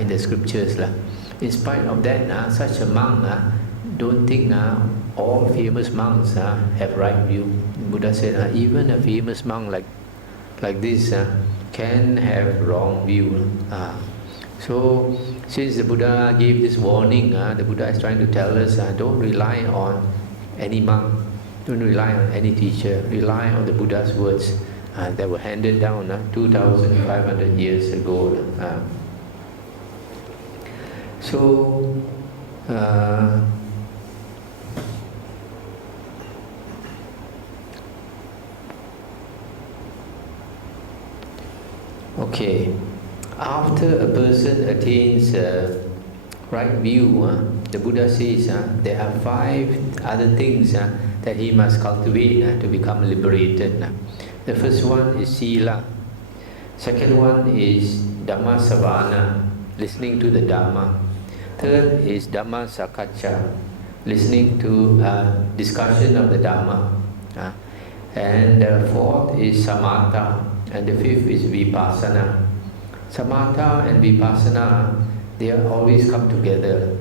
in the scriptures. In spite of that, such a monk don't think all famous monks have right view. Buddha said even a famous monk like this can have wrong view. So since the Buddha gave this warning, the Buddha is trying to tell us, don't rely on any monk, don't rely on any teacher, rely on the Buddha's words that were handed down 2,500 years ago. Okay, after a person attains right view, the Buddha says there are 5 other things that he must cultivate to become liberated. The first one is sila. Second one is Dhamma savana, listening to the Dhamma. Third is Dhamma sakacca, listening to discussion of the Dhamma. And the fourth is samatha, and the fifth is vipassana. Samatha and vipassana, they always come together.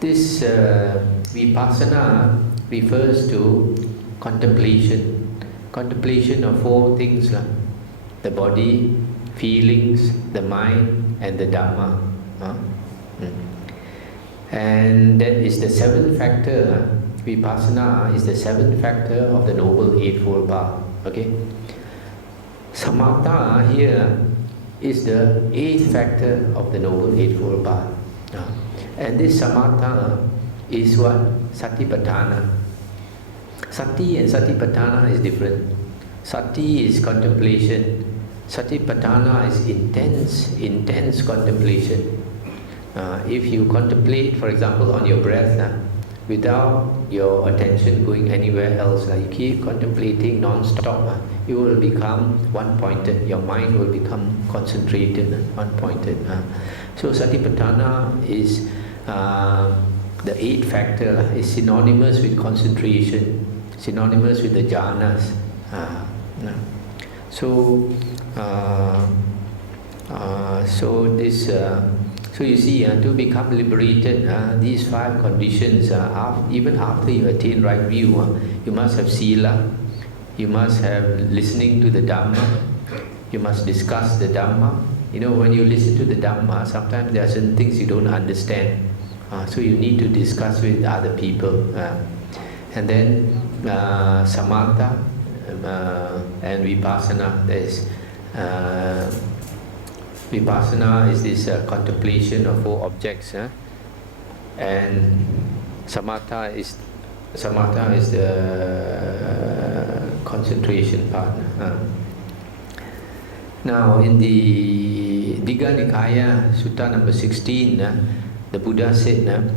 This vipassana refers to contemplation of 4 things, the body, feelings, the mind, and the Dhamma. And that is the 7th factor. Vipassana is the 7th factor of the Noble Eightfold Path. Okay? Samatha here is the 8th factor of the Noble Eightfold Path. And this samatha is what? Satipatthana. Sati and satipatthana is different. Sati is contemplation. Satipatthana is intense contemplation. If you contemplate, for example, on your breath, without your attention going anywhere else, you keep contemplating non-stop, you will become one-pointed. Your mind will become concentrated, one-pointed. So satipatthana is the 8th factor, is synonymous with concentration, synonymous with the jhanas. So you see, to become liberated, these 5 conditions, even after you attain right view, you must have sila, you must have listening to the Dhamma, you must discuss the Dhamma. You know, when you listen to the Dhamma, sometimes there are certain things you don't understand, so you need to discuss with other people. And then samatha and vipassana. Vipassana is this contemplation of 4 objects, and samatha is the concentration part. Now, in the Digha Nikaya, Sutta number 16, the Buddha said,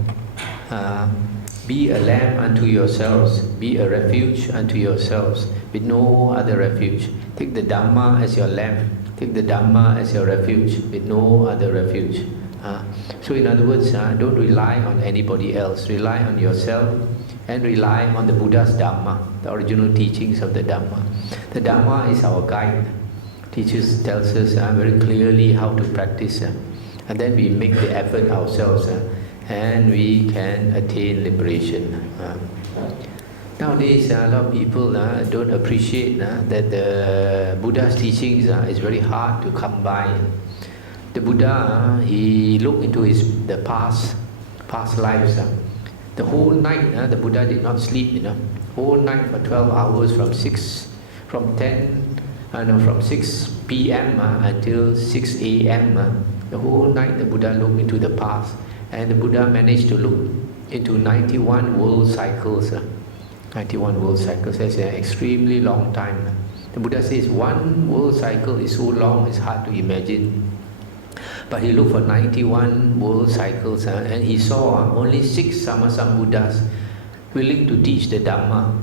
be a lamp unto yourselves, be a refuge unto yourselves, with no other refuge. Take the Dhamma as your lamp, take the Dhamma as your refuge, with no other refuge. So in other words, don't rely on anybody else, rely on yourself and rely on the Buddha's Dhamma, the original teachings of the Dhamma. The Dhamma is our guide. Teachers tells us very clearly how to practice, and then we make the effort ourselves, and we can attain liberation. Nowadays, a lot of people don't appreciate that the Buddha's teachings is very hard to come by. The Buddha, he looked into the past lives. The whole night, the Buddha did not sleep. Whole night for 12 hours, from 6 p.m. Until 6 a.m. The whole night, the Buddha looked into the past, and the Buddha managed to look into 91 world cycles. 91 world cycles. That's an extremely long time. The Buddha says one world cycle is so long, it's hard to imagine. But he looked for 91 world cycles, and he saw only 6 Sammasambuddhas willing to teach the Dhamma.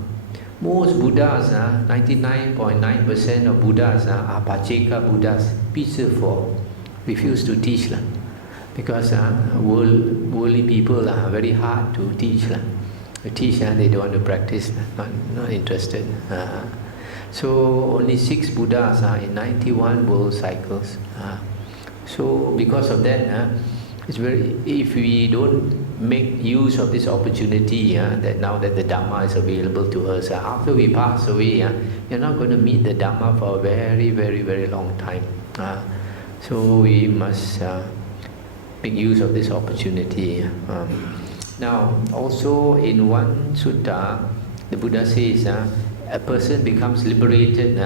Most Buddhas, 99.9% of Buddhas are Pacheka Buddhas, peaceful, refuse to teach. Because worldly people are very hard to teach. They teach, they don't want to practice, not interested. So only 6 Buddhas are in 91 world cycles. So because of that, if we don't make use of this opportunity, that now that the Dhamma is available to us, after we pass away, you're not going to meet the Dhamma for a very, very, very long time. So we must make use of this opportunity. Now, also in one sutta, the Buddha says, a person becomes liberated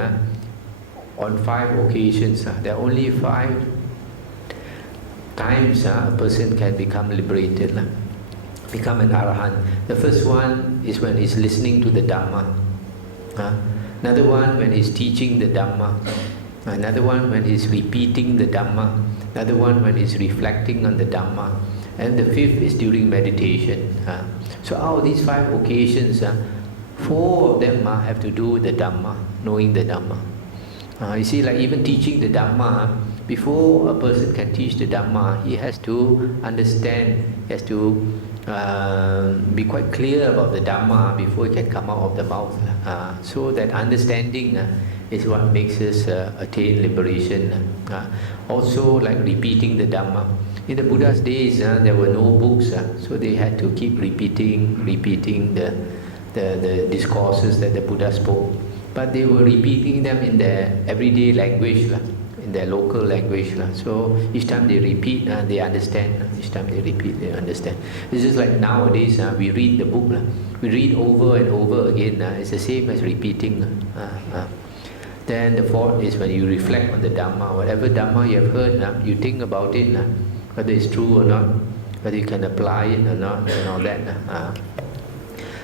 on 5 occasions. There are only 5 times a person can become liberated, become an arahant. The first one is when he's listening to the Dhamma. Another one when he's teaching the Dhamma. Another one when he's repeating the Dhamma. Another one when he's reflecting on the Dhamma. And the 5th is during meditation. So out of these 5 occasions, 4 of them have to do with the Dhamma, knowing the Dhamma. You see, like even teaching the Dhamma, before a person can teach the Dhamma, he has to understand, he has to be quite clear about the Dhamma before it can come out of the mouth. So that understanding is what makes us attain liberation. Also, like repeating the Dhamma. In the Buddha's days, there were no books, so they had to keep repeating the discourses that the Buddha spoke. But they were repeating them in their everyday language, in their local language. So each time they repeat, they understand. Each time they repeat, they understand. It's just like nowadays, we read the book. We read over and over again. It's the same as repeating. Then the 4th is when you reflect on the Dhamma. Whatever Dhamma you have heard, you think about it, whether it's true or not, whether you can apply it or not, and all that.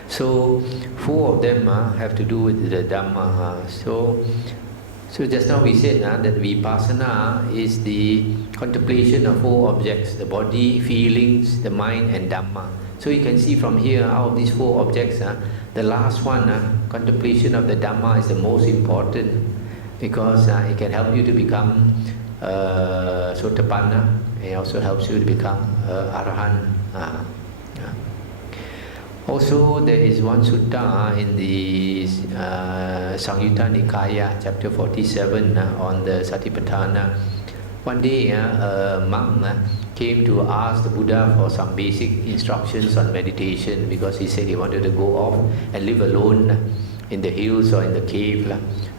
So 4 of them have to do with the Dhamma. So just now we said that Vipassana is the contemplation of 4 objects: the body, feelings, the mind, and Dhamma. So you can see from here, out of these 4 objects, the last one, contemplation of the Dhamma, is the most important, because it can help you to become Sotapanna. It also helps you to become Arahant. Also, there is one sutta in the Samyutta Nikaya, chapter 47, on the Satipatthana. One day, a monk came to ask the Buddha for some basic instructions on meditation, because he said he wanted to go off and live alone in the hills or in the cave.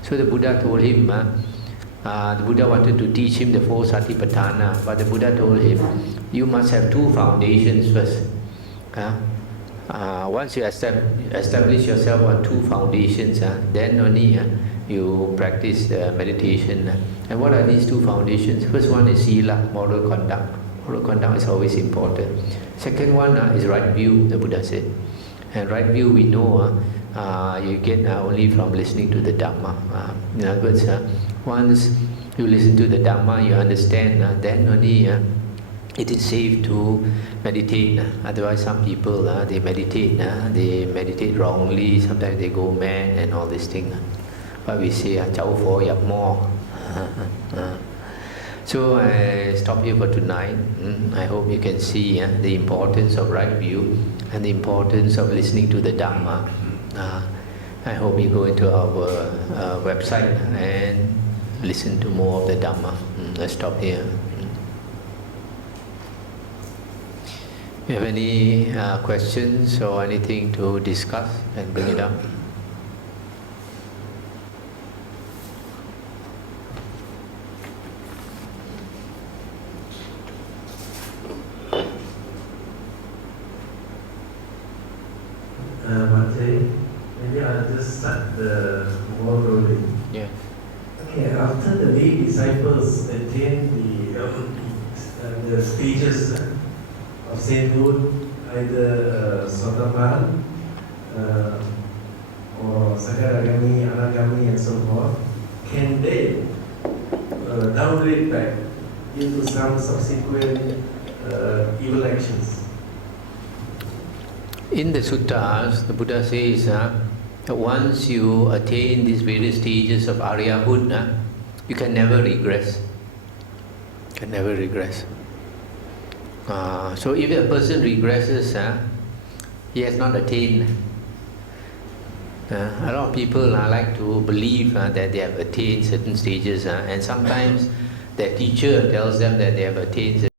So the Buddha told him, the Buddha wanted to teach him the 4 Satipatthana, but the Buddha told him, you must have 2 foundations first. Once you establish yourself on 2 foundations, then only you practice meditation. And what are these 2 foundations? First one is sila, moral conduct. Moral conduct is always important. Second one is right view, the Buddha said. And right view we know you get only from listening to the Dhamma. In other words, once you listen to the Dhamma, you understand, then only it is safe to meditate. Otherwise, some people, they meditate wrongly, sometimes they go mad and all these things. But we say, chao pho yak mo. So I stop here for tonight. I hope you can see the importance of right view and the importance of listening to the Dhamma. I hope you go into our website and listen to more of the Dhamma. Let's stop here. You have any questions or anything to discuss, and bring it up. Maybe I'll just start the ball rolling. Yeah. Okay, after the 8 disciples attained the stages of sainthood, either Sotapan or Sagaragami, Anagami, and so forth, can they downgrade back into some subsequent evil actions? In the suttas, the Buddha says that once you attain these various stages of Aryahood, you can never regress. Can never regress. So if a person regresses, he has not attained. A lot of people like to believe that they have attained certain stages, and sometimes their teacher tells them that they have attained